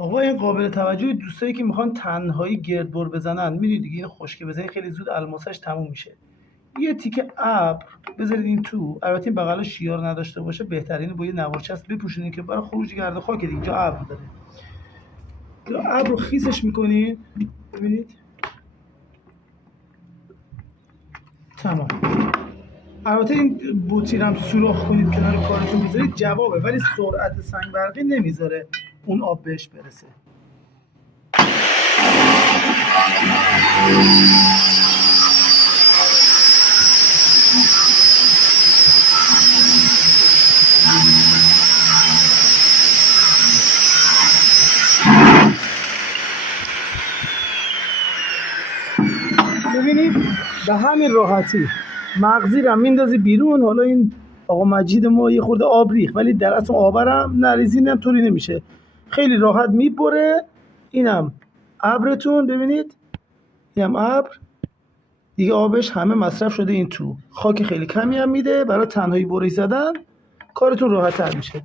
آقا این قابل توجه دوستایی که میخوان تنهایی گردبر بزنن، میدونید دیگه این خشکه بزنید خیلی زود الماسش تموم میشه. یه تیکه ابر بذارید این تو، البته این بغلا شیار نداشته باشه بهترینه، با یه نوار چسب بپوشونید که برای خروج گرد خاک دیگه اینجا ابر داره. ابر رو خیسش میکنید، ببینید تمام. البته این بطری هم سوراخ کنید کنار کارتون بذارید جوابه، ولی سرعت سنگ برقی نمیذاره اون آب بهش برسه. ببینید به همین راحتی مغزی رو میندازی بیرون. حالا این آقا مجید ما یه خورده آب ریخت، ولی در اصل آبرم نریزی نه طوری نمیشه، خیلی راحت میبره. اینم ابرتون، ببینید اینم ابر دیگه، آبش همه مصرف شده این تو، خاک خیلی کمی هم میده برای تنهایی برش زدن، کارتون راحت تر میشه.